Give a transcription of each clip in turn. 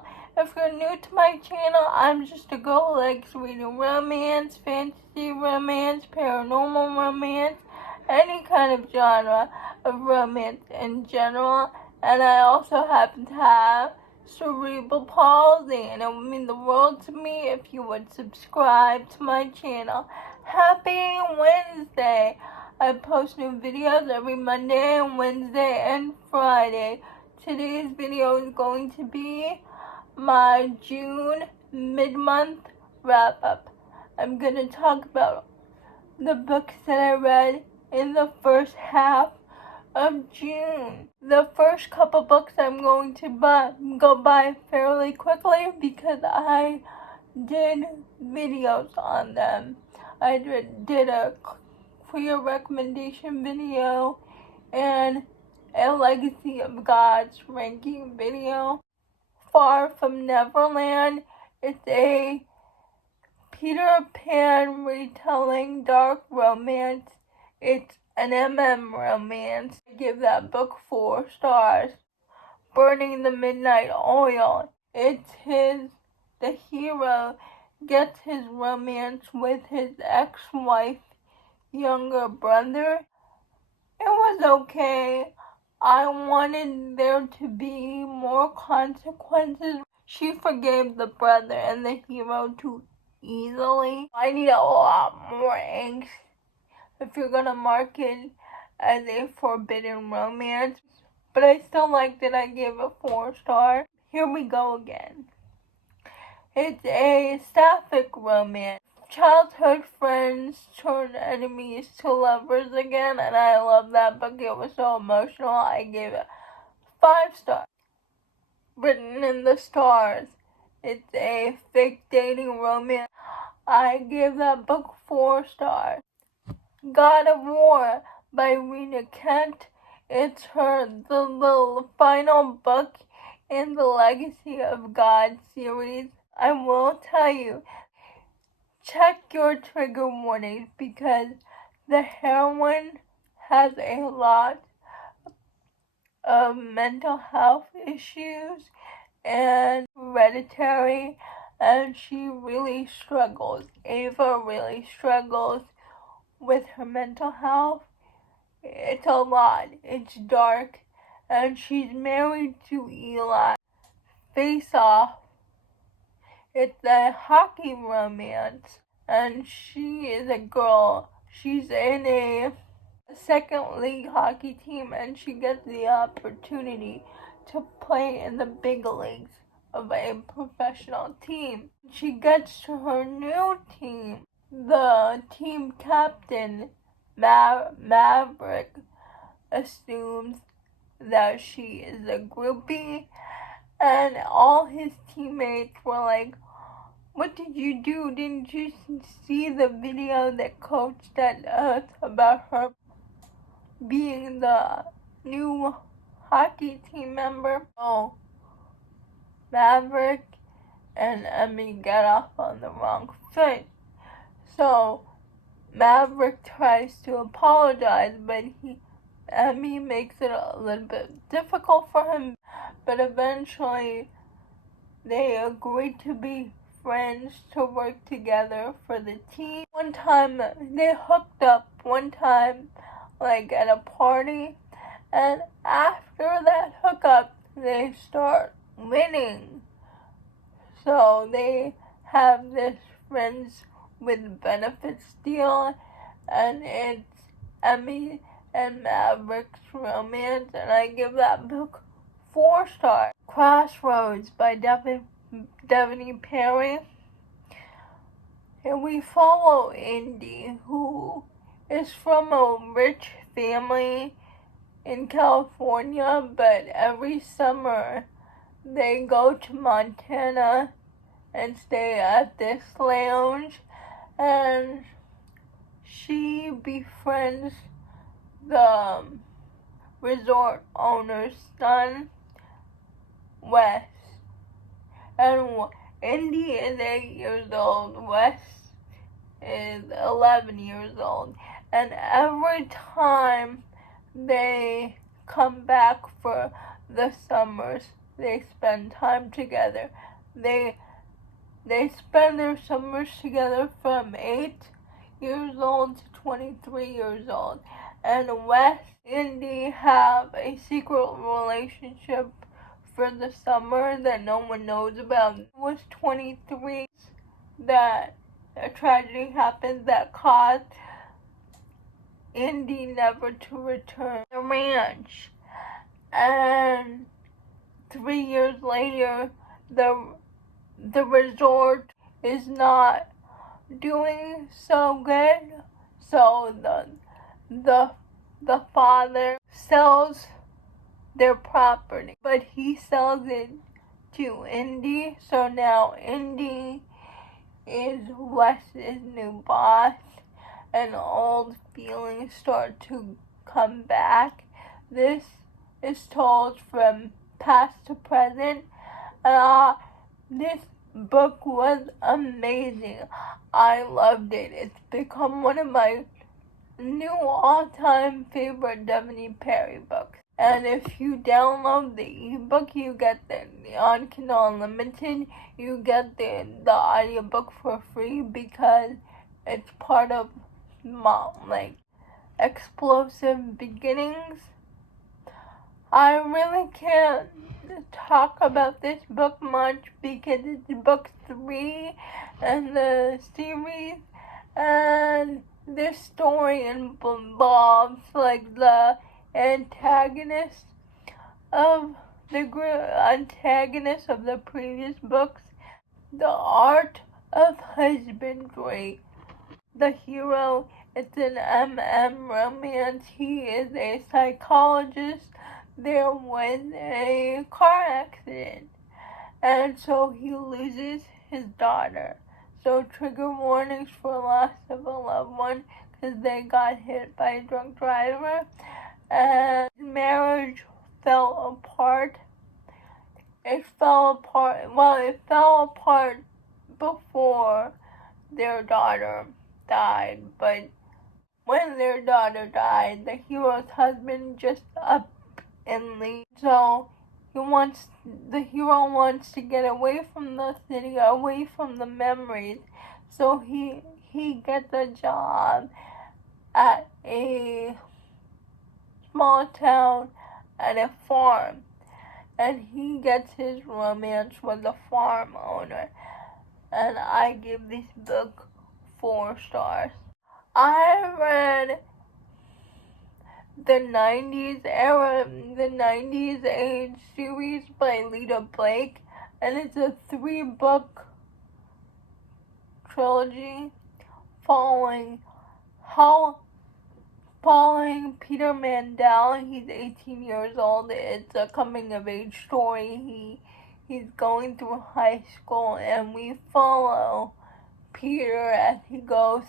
channel. If you're new to my channel, I'm just a girl who likes reading romance, fantasy romance, paranormal romance, any kind of genre of romance in general. And I also happen to have cerebral palsy, and it would mean the world to me if you would subscribe to my channel. Happy Wednesday! I post new videos every Monday and Wednesday and Friday. Today's video is going to be my June mid-month wrap-up. I'm going to talk about the books that I read in the first half of June. The first couple books I'm going to go by fairly quickly because I did videos on them. I did a queer recommendation video and a Legacy of Gods ranking video. From Neverland, it's a Peter Pan retelling dark romance. It's an romance. I give that book 4 stars. Burning the Midnight Oil. It's the hero gets his romance with his ex-wife, younger brother. It was okay. I wanted there to be more consequences. She forgave the brother and the hero too easily. I need a lot more angst if you're gonna mark it as a forbidden romance. But I still liked it. I gave it 4 stars. Here we go again. It's a sapphic romance. Childhood friends turn enemies to lovers again, and I love that book. It was so emotional. I gave it 5 stars. Written in the Stars. It's a fake dating romance. I gave that book 4 stars. God of War by Rena Kent. It's the final book in the Legacy of God series. I will tell you, check your trigger warnings because the heroine has a lot of mental health issues and hereditary, and she really struggles. Ava really struggles with her mental health. It's a lot. It's dark, and she's married to Eli. Face Off. It's a hockey romance, and she is a girl. She's in a second league hockey team, and she gets the opportunity to play in the big leagues of a professional team. She gets to her new team. The team captain, Maverick, assumes that she is a groupie, and all his teammates were like, "What did you do? Didn't you see the video that Coach sent us about her being the new hockey team member?" Oh, Maverick and Emmy get off on the wrong foot. So Maverick tries to apologize, but Emmy makes it a little bit difficult for him. But eventually, they agree to be friends, to work together for the team. One time, they hooked up like at a party, and after that hookup, they start winning. So they have this friends with benefits deal, and it's Emmy and Maverick's romance, and I give that book 4 stars. Crossroads by Devony Perry. And we follow Indy, who is from a rich family in California, but every summer they go to Montana and stay at this lounge, and she befriends the resort owner's son, Wes. And Indy is 8 years old, Wes is 11 years old, and every time they come back for the summers, they spend time together. They spend their summers together from 8 years old to 23 years old. And Wes and Indy have a secret relationship for the summer that no one knows about. It was 23 that a tragedy happened that caused Indy never to return to the ranch. And 3 years later, the resort is not doing so good, so the father sells their property, but he sells it to Indy, so now Indy is Wes's new boss, and old feelings start to come back. This is told from past to present, and this book was amazing. I loved it. It's become one of my new all-time favorite Devony Perry books. And if you download the ebook, you get on Kindle Unlimited, you get the audiobook for free because it's part of Explosive Beginnings. I really can't talk about this book much because it's book 3 in the series, and this story involves the antagonist of the previous books, the art of husbandry. The hero, it's an romance. He is a psychologist. There was a car accident, and so he loses his daughter. So trigger warnings for loss of a loved one, because they got hit by a drunk driver, and marriage fell apart. It fell apart before their daughter died, but when their daughter died, the hero's husband just up and leave. So the hero wants to get away from the city, away from the memories. So he gets a job at a small town at a farm, and he gets his romance with the farm owner. And I give this book 4 stars. I read the 90s age series by Lita Blake, and it's a 3-book trilogy following Peter Mandel. He's 18 years old. It's a coming of age story. He's going through high school, and we follow Peter as he goes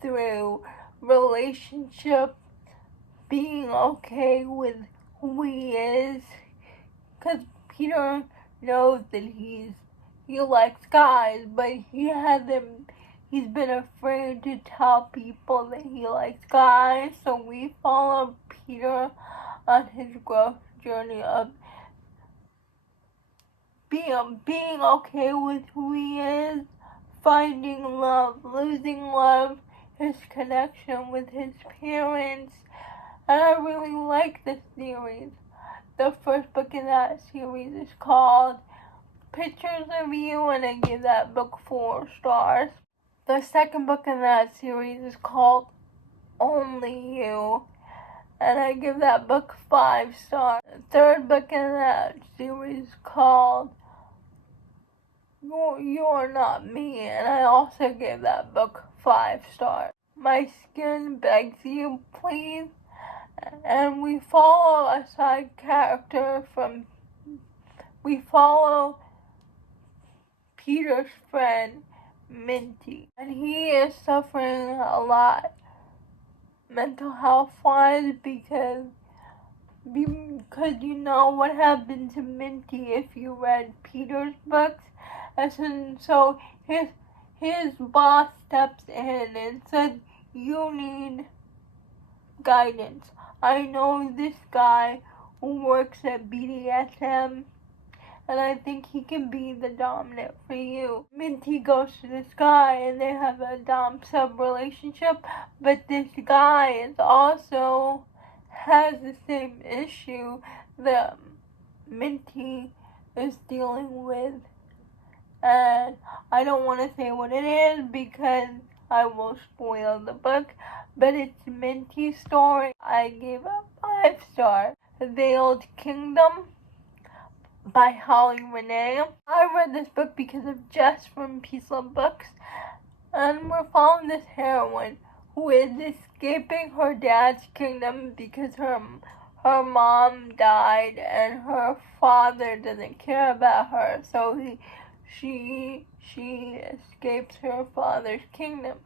through relationship, being okay with who he is, because Peter knows that he likes guys, but he's been afraid to tell people that he likes guys. So we follow Peter on his growth journey of being okay with who he is, finding love, losing love, his connection with his parents. And I really like this series. The first book in that series is called Pictures of You, and I give that book 4 stars. The second book in that series is called Only You, and I give that book 5 stars. The third book in that series is called You're Not Me, and I also give that book 5 stars. My Skin Begs You, Please. And we follow a side character we follow Peter's friend, Minty. And he is suffering a lot mental health-wise because you know what happened to Minty if you read Peter's books. And so his boss steps in and says, you need guidance. I know this guy who works at BDSM, and I think he can be the dominant for you. Minty goes to this guy and they have a dom-sub relationship, but this guy is also has the same issue that Minty is dealing with. And I don't want to say what it is because I will spoil the book, but it's Minty's story. I gave it 5 stars. The Veiled Kingdom by Holly Renee. I read this book because of Jess from Peace Love Books, and we're following this heroine who is escaping her dad's kingdom because her mom died and her father doesn't care about her, so she escapes her father's kingdom.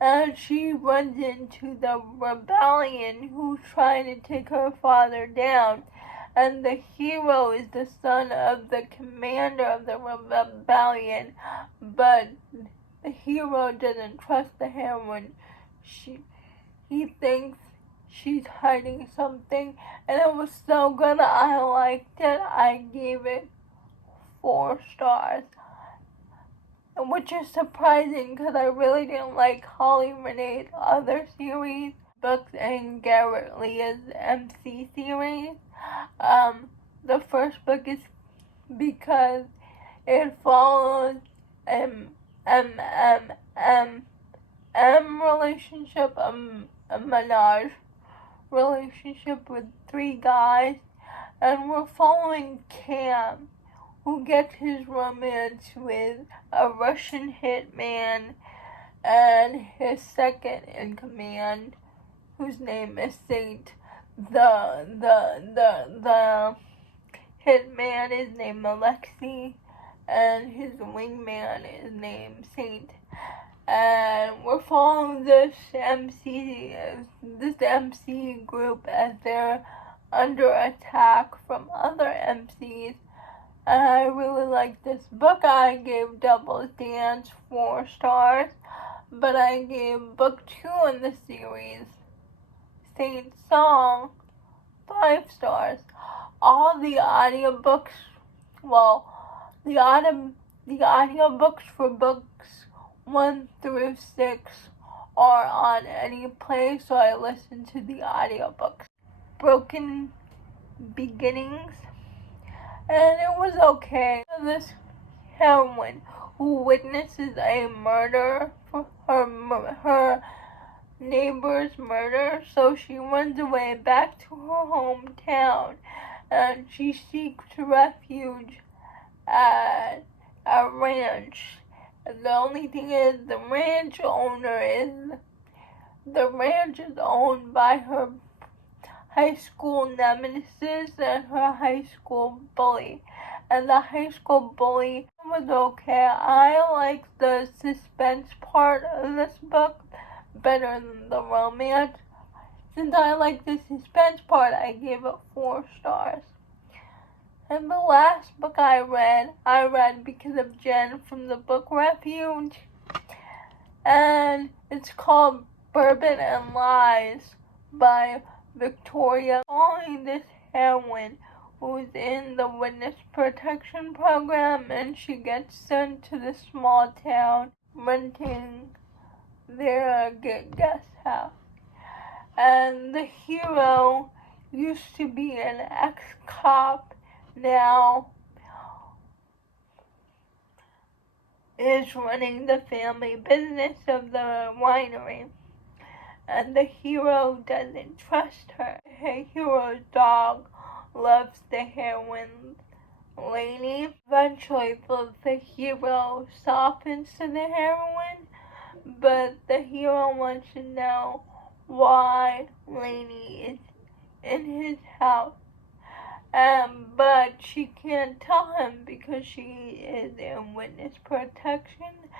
And she runs into the rebellion who's trying to take her father down. And the hero is the son of the commander of the rebellion, but the hero doesn't trust the heroine. He thinks she's hiding something, and it was so good. I liked it. I gave it 4 stars. Which is surprising because I really didn't like Holly Renee's other series, books, and Garrett Leah's MC series. The first book is because it follows relationship, a menage relationship with 3 guys, and we're following Cam, who gets his romance with a Russian hitman and his second in command, whose name is Saint. The hitman is named Alexei, and his wingman is named Saint. And we're following this MC group as they're under attack from other MCs. And I really like this book. I gave Double Dance 4 stars, but I gave book 2 in the series, Saint Song, 5 stars. All the audiobooks, the audiobooks for books 1 through 6 are on any place, so I listen to the audiobooks. Broken Beginnings, and it was okay. This heroine who witnesses a murder, for her neighbor's murder, so she runs away back to her hometown, and she seeks refuge at a ranch. The only thing is, the ranch is owned by her high school nemesis and her high school bully. And the high school bully was okay. I like the suspense part of this book better than the romance. Since I like the suspense part, I gave it 4 stars. And the last book I read because of Jen from the Book Refuge. And it's called Bourbon and Lies by Victoria. Following this heroine who's in the witness protection program, and she gets sent to this small town renting their guest house. And the hero used to be an ex-cop, now is running the family business of the winery. And the hero doesn't trust her. Her hero's dog loves the heroine lady. Eventually, the hero softens to the heroine, but the hero wants to know why Lainey is in his house. But she can't tell him because she is in witness protection.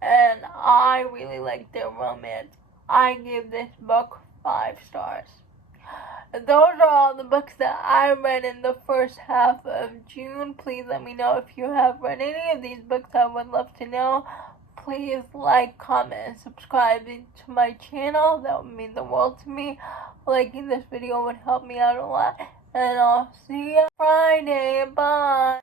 And I really like their romance. I give this book 5 stars. Those are all the books that I read in the first half of June. Please let me know if you have read any of these books. I would love to know. Please like, comment, and subscribe to my channel. That would mean the world to me. Liking this video would help me out a lot. And I'll see you Friday. Bye.